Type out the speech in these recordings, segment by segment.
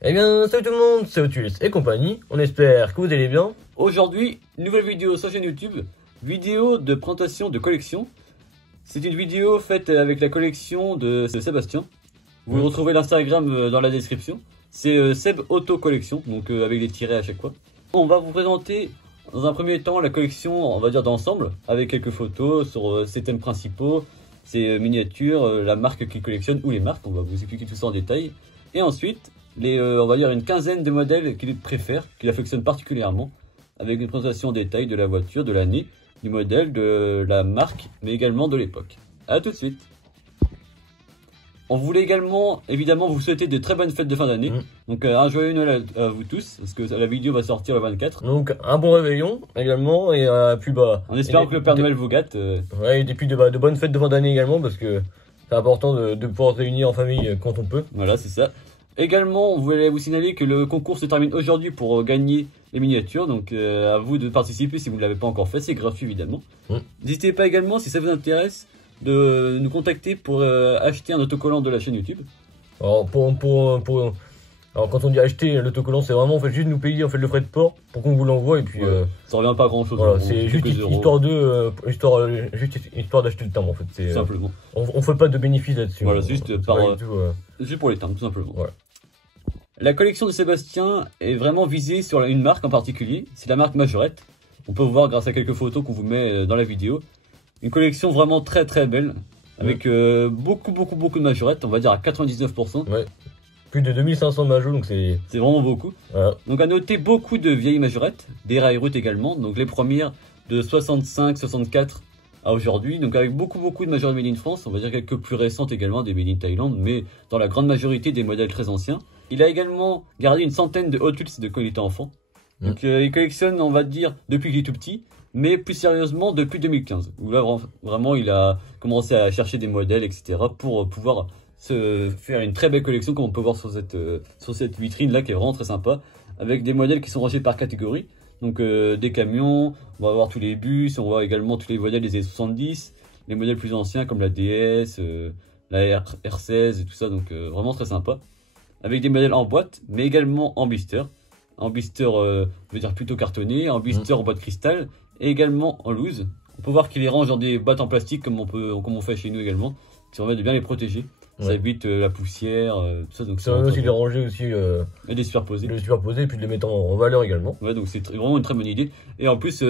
Eh bien, salut tout le monde, c'est Otus et compagnie, on espère que vous allez bien. Aujourd'hui, nouvelle vidéo sur la chaîne YouTube, vidéo de présentation de collection. C'est une vidéo faite avec la collection de Sébastien. Vous retrouvez l'Instagram dans la description. C'est Seb Auto Collection, donc avec des tirets à chaque fois. On va vous présenter dans un premier temps la collection, on va dire d'ensemble, avec quelques photos sur ses thèmes principaux, ses miniatures, la marque qu'il collectionne ou les marques. On va vous expliquer tout ça en détail. Et ensuite, on va dire une quinzaine de modèles qu'il préfère, qu'il affectionne particulièrement, avec une présentation en détail de la voiture, de l'année, du modèle, de la marque, mais également de l'époque. A tout de suite. On voulait également, évidemment, vous souhaiter de très bonnes fêtes de fin d'année. Donc un joyeux Noël à vous tous, parce que la vidéo va sortir le 24. Donc un bon réveillon également, et puis bah... En espérant que le Père Noël vous gâte. Ouais, et puis de bonnes fêtes de fin d'année également, parce que c'est important de pouvoir se réunir en famille quand on peut. Voilà, c'est ça. Également, on voulait vous signaler que le concours se termine aujourd'hui pour gagner les miniatures. Donc à vous de participer si vous ne l'avez pas encore fait, c'est gratuit évidemment. N'hésitez pas également, si ça vous intéresse, de nous contacter pour acheter un autocollant de la chaîne YouTube. Alors, alors quand on dit acheter l'autocollant, c'est vraiment en fait juste nous payer en fait le frais de port pour qu'on vous l'envoie, et puis ça revient pas à grand chose. Voilà, c'est juste histoire d'acheter le timbre en fait. Simplement. On fait pas de bénéfice là-dessus. Voilà, juste pour les timbres tout simplement. Voilà. La collection de Sébastien est vraiment visée sur une marque en particulier, c'est la marque Majorette. On peut voir grâce à quelques photos qu'on vous met dans la vidéo. Une collection vraiment très très belle, avec beaucoup de majorettes, on va dire à 99%. Ouais. Plus de 2500 majos, donc c'est vraiment beaucoup. Voilà. Donc à noter beaucoup de vieilles majorettes, des Railroad également, donc les premières de 65, 64 à aujourd'hui, donc avec beaucoup de majorettes made in France, on va dire quelques plus récentes également, des made in Thaïlande, mais dans la grande majorité des modèles très anciens. Il a également gardé une centaine de Hot Wheels de quand il était enfant. Donc il collectionne, on va dire, depuis qu'il est tout petit, mais plus sérieusement depuis 2015, où là vraiment il a commencé à chercher des modèles, etc. pour pouvoir se faire une très belle collection, comme on peut voir sur cette vitrine là qui est vraiment très sympa, avec des modèles qui sont rangés par catégorie. Donc des camions, on va voir tous les bus, on voit également tous les modèles des années 70, les modèles plus anciens comme la DS, la R16 et tout ça, donc vraiment très sympa. Avec des modèles en boîte, mais également en blister. En blister, je veux dire plutôt cartonné, en blister en boîte cristal, et également en loose. On peut voir qu'il les range dans des boîtes en plastique comme on fait chez nous également, qui permet de bien les protéger. Ça évite la poussière, tout ça. Donc ça permet aussi de les ranger aussi. Et de les superposer. Et puis de les mettre en valeur également. Ouais, donc c'est vraiment une très bonne idée. Et en plus,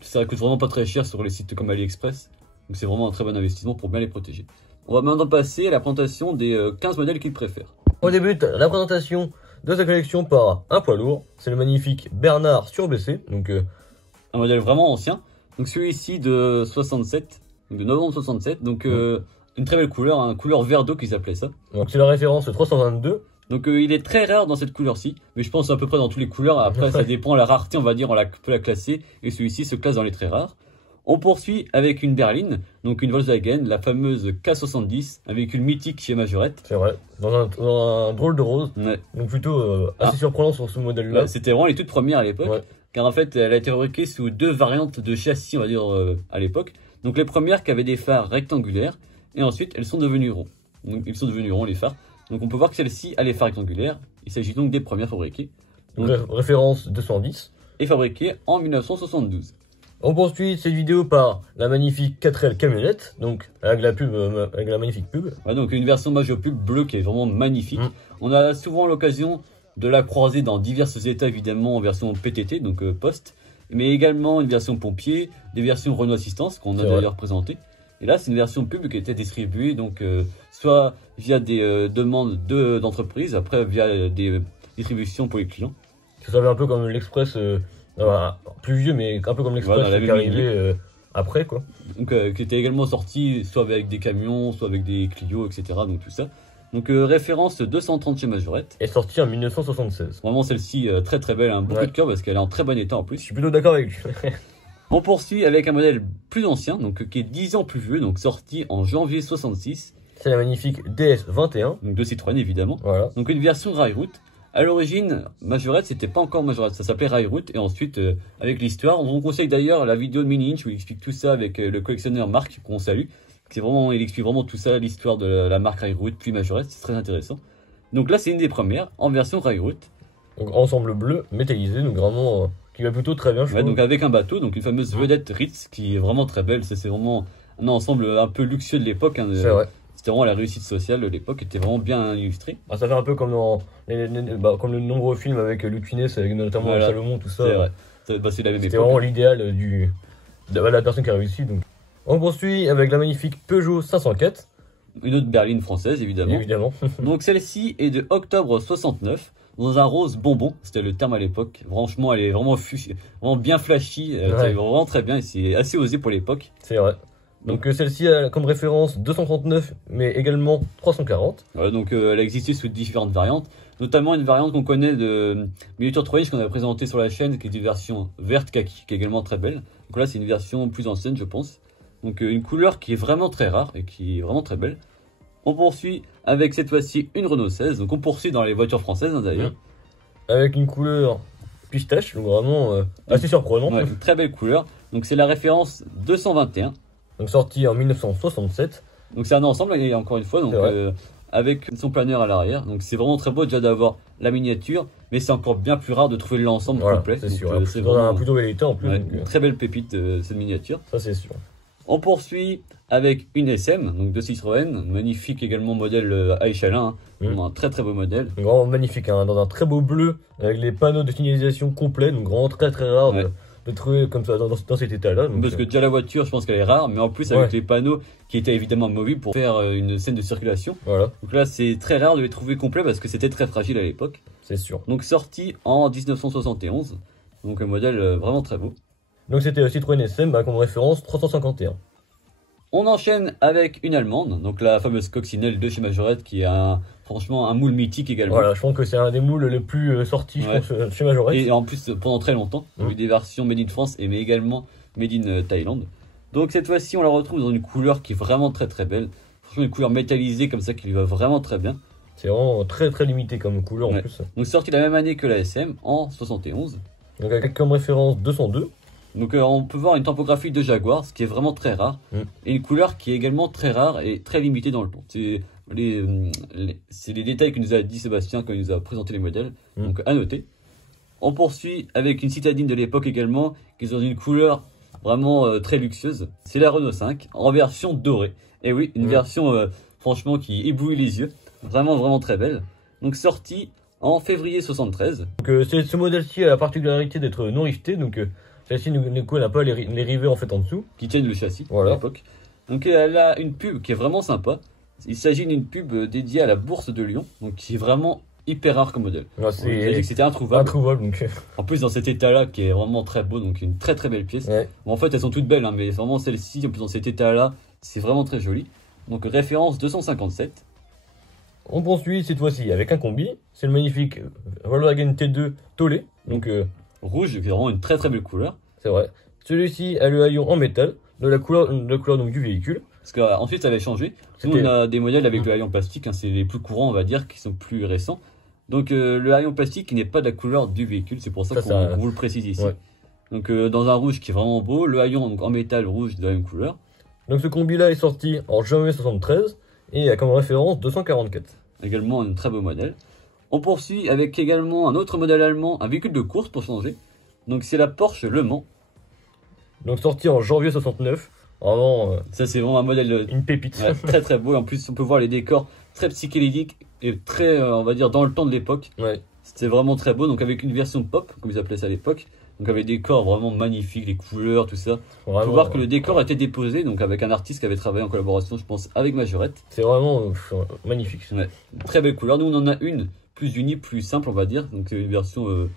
ça coûte vraiment pas très cher sur les sites comme AliExpress. Donc c'est vraiment un très bon investissement pour bien les protéger. On va maintenant passer à la présentation des 15 modèles qu'il préfère. On débute la présentation de sa collection par un poids lourd. C'est le magnifique Bernard Surbessé. Donc un modèle vraiment ancien. Donc celui-ci de 67, de novembre 67. Donc une très belle couleur, une couleur vert d'eau qu'ils appelaient ça. Donc c'est la référence 322. Donc il est très rare dans cette couleur-ci, mais je pense à peu près dans toutes les couleurs. Après ça dépend de la rareté, on va dire, peut la classer. Et celui-ci se classe dans les très rares. On poursuit avec une berline, donc une Volkswagen, la fameuse K70, un véhicule mythique chez Majorette. C'est vrai, dans un drôle de rose. Ouais. Donc plutôt assez surprenant sur ce modèle-là. Ouais, c'était vraiment les toutes premières à l'époque, car en fait elle a été fabriquée sous deux variantes de châssis, on va dire, à l'époque. Donc les premières qui avaient des phares rectangulaires, et ensuite elles sont devenues ronds. Donc ils sont devenus ronds les phares. Donc on peut voir que celle-ci a les phares rectangulaires. Il s'agit donc des premières fabriquées. Donc, référence 210. Et fabriquées en 1972. On poursuit cette vidéo par la magnifique 4L camionnette, donc avec la magnifique pub. Ouais, donc une version Majo Pub bleue qui est vraiment magnifique. On a souvent l'occasion de la croiser dans divers états, évidemment en version PTT, donc poste, mais également une version pompier, des versions Renault Assistance qu'on a d'ailleurs présentées. Et là, c'est une version pub qui a été distribuée, donc soit via des demandes d'entreprises, après via des distributions pour les clients. Ça savait un peu comme l'Express. Plus vieux, mais un peu comme l'Express qui est arrivé après, quoi. Donc qui était également sorti soit avec des camions, soit avec des Clio, etc. Donc tout ça. Donc référence 230 chez Majorette. Est sortie en 1976. Vraiment celle-ci très très belle, beaucoup de cœur parce qu'elle est en très bon état en plus. Je suis plutôt d'accord avec lui. On poursuit avec un modèle plus ancien, donc qui est 10 ans plus vieux, donc sorti en janvier 66. C'est la magnifique DS21. Donc de Citroën évidemment. Voilà. Donc une version Railroad. À l'origine, Majorette, c'était pas encore Majorette, ça s'appelait Railroad, et ensuite, avec l'histoire, on vous conseille d'ailleurs la vidéo de Mini Inch où il explique tout ça avec le collectionneur Marc, qu'on salue. Il explique vraiment tout ça, l'histoire de la marque Railroad, puis Majorette, c'est très intéressant. Donc là, c'est une des premières en version Railroad. Donc ensemble bleu, métallisé, donc vraiment qui va plutôt très bien, je Ouais, trouve. donc avec un bateau, donc une fameuse vedette Ritz qui est vraiment très belle. C'est vraiment un ensemble un peu luxueux de l'époque. Hein, C'est vrai. c'était vraiment la réussite sociale de l'époque, était vraiment bien illustrée. Ah, ça fait un peu comme dans comme le nombreux films avec Louis de Funès, avec notamment Voilà. Salomon, tout ça. C'est vrai. C'est la même C'était époque. vraiment l'idéal de la personne qui a réussi. Donc. On poursuit avec la magnifique Peugeot 504, Une autre berline française, évidemment. évidemment. Donc celle-ci est de octobre 69, dans un rose bonbon, c'était le terme à l'époque. Franchement, elle est vraiment, vraiment bien flashy, elle Ouais. est vraiment très bien, et c'est assez osé pour l'époque. C'est vrai. Donc celle-ci a comme référence 239, mais également 340. Voilà, donc elle a existé sous différentes variantes, notamment une variante qu'on connaît de Miniature 3 qu'on a présentée sur la chaîne, qui est une version verte kaki, qui est également très belle. Donc là, c'est une version plus ancienne, je pense. Donc une couleur qui est vraiment très rare et qui est vraiment très belle. On poursuit avec cette fois-ci une Renault 16, donc on poursuit dans les voitures françaises hein, d'ailleurs. Avec une couleur pistache, donc vraiment assez surprenant. Ouais, une très belle couleur. Donc c'est la référence 221. Donc sorti en 1967. Donc c'est un ensemble, et encore une fois, donc, avec son planeur à l'arrière. Donc c'est vraiment très beau déjà d'avoir la miniature, mais c'est encore bien plus rare de trouver l'ensemble Voilà, complet. c'est Donc, sûr. c'est Dans vraiment un plutôt bel état en plus. ouais, donc, une très belle pépite cette miniature. ça c'est sûr. On poursuit avec une SM, donc de Citroën, magnifique également modèle à échelon, hein. Un très très beau modèle. Donc, vraiment magnifique, hein, dans un très beau bleu, avec les panneaux de signalisation complets, donc vraiment très très rare Ouais. de trouver comme ça dans cet état-là. donc, Parce que déjà la voiture, je pense qu'elle est rare, mais en plus avec Ouais. les panneaux qui étaient évidemment movibles pour faire une scène de circulation. voilà, Donc là, c'est très rare de les trouver complets parce que c'était très fragile à l'époque. c'est sûr. Donc sorti en 1971, donc un modèle vraiment très beau. Donc c'était Citroën SM comme référence 351. On enchaîne avec une allemande, donc la fameuse coccinelle de chez Majorette qui est franchement un moule mythique également. Voilà, je pense que c'est un des moules les plus sortis, Ouais. je pense, chez Majorette. Et en plus pendant très longtemps, il y a eu des versions made in France et mais également made in Thaïlande. Donc cette fois-ci on la retrouve dans une couleur qui est vraiment très très belle. Franchement une couleur métallisée comme ça qui lui va vraiment très bien. C'est vraiment très très limité comme couleur en Ouais. plus. Donc sorti la même année que la SM en 71. Donc avec comme référence 202. Donc on peut voir une typographie de Jaguar, ce qui est vraiment très rare, et une couleur qui est également très rare et très limitée dans le temps. C'est les détails que nous a dit Sébastien quand il nous a présenté les modèles, donc à noter. On poursuit avec une citadine de l'époque également, qui est dans une couleur vraiment très luxueuse. C'est la Renault 5 en version dorée. Et oui, une version franchement qui éblouit les yeux, vraiment vraiment très belle. Donc sortie en février 73. Donc ce modèle-ci a la particularité d'être non rifté, donc celle-ci n'a pas les rivets en fait en dessous. Qui tiennent le châssis Voilà. à l'époque. Donc elle a une pub qui est vraiment sympa. Il s'agit d'une pub dédiée à la bourse de Lyon, donc qui est vraiment hyper rare comme modèle. Ouais, On nous a dit que c'est c'était introuvable. introuvable donc. En plus dans cet état-là qui est vraiment très beau, donc une très très belle pièce. Ouais. Bon, en fait elles sont toutes belles, hein, mais vraiment celle-ci, en plus dans cet état-là, c'est vraiment très joli. Donc référence 257. On poursuit cette fois-ci avec un combi. C'est le magnifique Volkswagen T2 Tollé. Donc Rouge, qui est vraiment une très très belle couleur. c'est vrai. Celui-ci a le haillon en métal, de la couleur donc, du véhicule. Parce qu'ensuite ça avait changé. Nous on a des modèles avec le haillon plastique, hein, c'est les plus courants on va dire, qui sont plus récents. Donc le haillon plastique qui n'est pas de la couleur du véhicule, c'est pour ça qu'on vous le précise ici. Ouais. Donc dans un rouge qui est vraiment beau, le haillon donc, en métal rouge de la même couleur. Donc ce combi-là est sorti en janvier 73 et a comme référence 244. Également un très beau modèle. On poursuit avec également un autre modèle allemand, un véhicule de course pour changer. Donc c'est la Porsche Le Mans. Donc sorti en janvier 69. Vraiment Ça c'est vraiment un modèle une pépite. ouais, très très beau. Et en plus on peut voir les décors très psychédéliques et très on va dire dans le temps de l'époque. Ouais. C'était vraiment très beau, donc avec une version pop, comme ils appelaient ça à l'époque. Donc avec des décors vraiment magnifiques, les couleurs, tout ça. On Vraiment, peut voir que le décor a été déposé donc avec un artiste qui avait travaillé en collaboration, je pense, avec Majorette. c'est vraiment magnifique. Ouais. Très belle couleur. Nous on en a une plus unie, plus simple on va dire. Donc c'est une version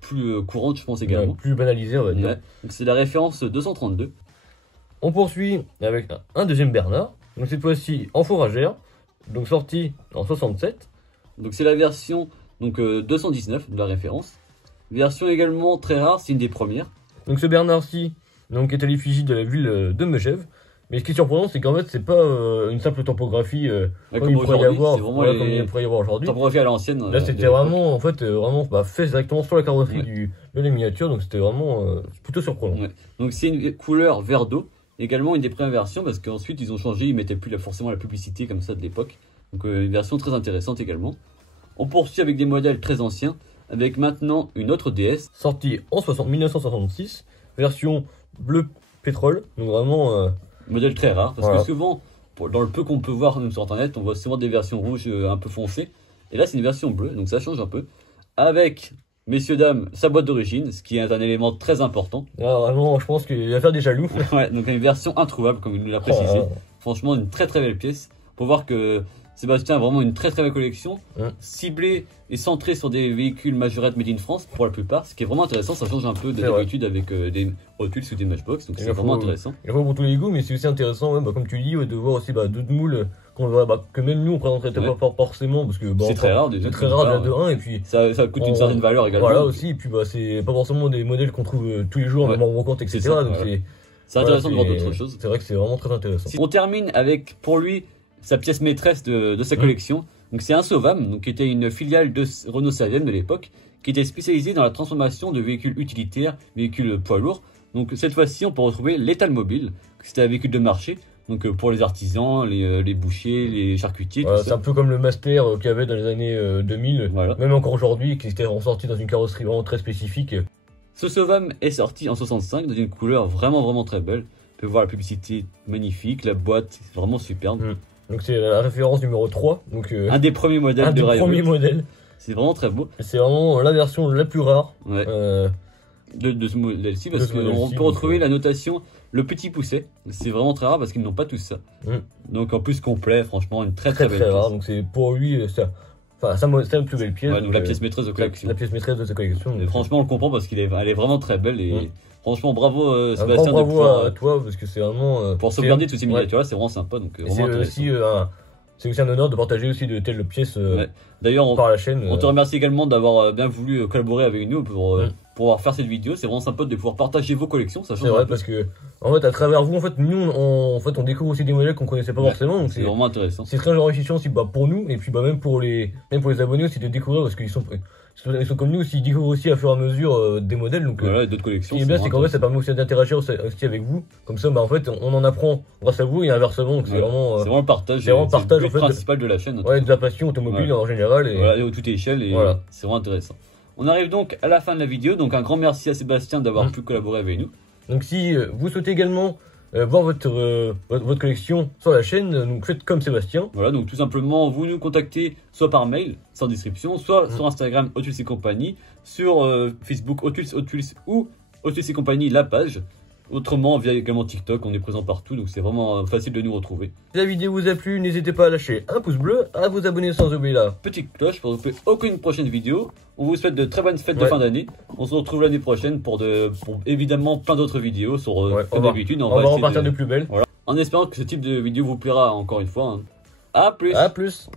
plus courante je pense également. Ouais, plus banalisé on va dire. Ouais. Donc c'est la référence 232. On poursuit avec un deuxième Bernard. Donc cette fois-ci en fourragère. Donc sorti en 67. Donc c'est la version donc 219 de la référence. Version également très rare, c'est une des premières. Donc ce Bernard-ci donc est à l'effigie de la ville de Megève. Mais ce qui est surprenant, c'est qu'en fait, c'est pas une simple typographie comme il pourrait y avoir, c'est vraiment comme il pourrait y avoir aujourd'hui. typographie à l'ancienne. Là, c'était vraiment, en fait, fait directement sur la carrosserie de la miniature, donc c'était vraiment plutôt surprenant. Ouais. Donc c'est une couleur vert d'eau, également une des premières versions, parce qu'ensuite ils ont changé, ils mettaient plus forcément la publicité comme ça de l'époque. Donc une version très intéressante également. On poursuit avec des modèles très anciens, avec maintenant une autre DS. Sortie en 1966, version bleu pétrole, donc vraiment... Modèle très rare, parce que souvent, dans le peu qu'on peut voir sur internet, on voit souvent des versions rouges un peu foncées. Et là, c'est une version bleue, donc ça change un peu. Avec, messieurs, dames, sa boîte d'origine, ce qui est un élément très important. Ah, vraiment, je pense qu'il va faire des jaloux. Ouais, donc une version introuvable, comme il nous l'a précisé. Franchement, une très très belle pièce. Pour voir que Sébastien a vraiment une très très belle collection, ciblée et centrée sur des véhicules majorettes made in France pour la plupart, ce qui est vraiment intéressant. Ça change un peu de d'habitude avec des Hot Wheels ou des Matchbox, donc c'est vraiment intéressant. Il faut pour tous les goûts, mais c'est aussi intéressant, comme tu dis, de voir aussi d'autres moules que même nous on présenterait pas forcément, parce que c'est très rare déjà. C'est très rare de 1, et puis ça coûte une certaine valeur également. Voilà aussi, et puis c'est pas forcément des modèles qu'on trouve tous les jours, même en brocante, etc. Donc c'est intéressant de voir d'autres choses. C'est vrai que c'est vraiment très intéressant. On termine avec, pour lui, sa pièce maîtresse de sa collection. Donc c'est un Sovam, donc qui était une filiale de Renault Saviem de l'époque, qui était spécialisée dans la transformation de véhicules utilitaires, véhicules poids lourds. Donc cette fois-ci, on peut retrouver l'Étal Mobile, c'était un véhicule de marché, donc pour les artisans, les bouchers, les charcutiers, tout ça. C'est un peu comme le Master qu'il y avait dans les années 2000, même encore aujourd'hui, qui était ressorti dans une carrosserie vraiment très spécifique. Ce Sovam est sorti en 65 dans une couleur vraiment très belle. On peut voir la publicité magnifique, la boîte vraiment superbe. Donc c'est la référence numéro 3. Donc, un des premiers modèles de Railroad. C'est vraiment très beau. C'est vraiment la version la plus rare de ce modèle-ci, parce qu'on peut retrouver la notation le petit pousset. C'est vraiment très rare parce qu'ils n'ont pas tous ça. Donc en plus complet, franchement, une très belle pièce. Rare, donc c'est pour lui, c'est la plus belle pièce. Donc la pièce maîtresse de collection. La pièce maîtresse de sa collection. Franchement, on le comprend parce qu'elle est vraiment très belle et... Franchement, bravo Sébastien. Bravo à toi, parce que c'est vraiment... pour sauvegarder toutes ces miniatures-là, c'est vraiment sympa. Donc c'est aussi un honneur de partager aussi de telles pièces d'ailleurs par la chaîne. On te remercie également d'avoir bien voulu collaborer avec nous pour pouvoir faire cette vidéo. C'est vraiment sympa de pouvoir partager vos collections. C'est vrai, parce que en fait, à travers vous, nous, on découvre aussi des modèles qu'on connaissait pas forcément. Donc c'est vraiment intéressant. C'est très enrichissant aussi pour nous, et puis même pour les abonnés aussi, de découvrir, parce qu'ils sont comme nous aussi, ils découvrent aussi à fur et à mesure des modèles. Donc, d'autres collections. Ce qui est bien, c'est qu'en fait, ça permet aussi d'interagir aussi avec vous. Comme ça, en fait, on en apprend grâce à vous et inversement. Donc c'est vraiment le partage. C'est vraiment le partage en fait, principal de la chaîne. De la passion automobile en général. Et à toute échelle. Et c'est vraiment intéressant. On arrive donc à la fin de la vidéo. Donc un grand merci à Sébastien d'avoir pu collaborer avec nous. Donc si vous souhaitez également voir votre collection sur la chaîne, donc faites comme Sébastien. Voilà, donc tout simplement, vous nous contactez soit par mail, sans description, soit sur Instagram, Hot Wheels et compagnie, sur Facebook, Hot Wheels ou Hot Wheels et compagnie, la page. Autrement, via également TikTok, on est présent partout, donc c'est vraiment facile de nous retrouver. Si la vidéo vous a plu, n'hésitez pas à lâcher un pouce bleu, à vous abonner sans oublier la petite cloche pour ne louper aucune prochaine vidéo. On vous souhaite de très bonnes fêtes de fin d'année. On se retrouve l'année prochaine pour évidemment plein d'autres vidéos sur comme d'habitude. On va repartir de plus belle. En espérant que ce type de vidéo vous plaira encore une fois. À plus. À plus.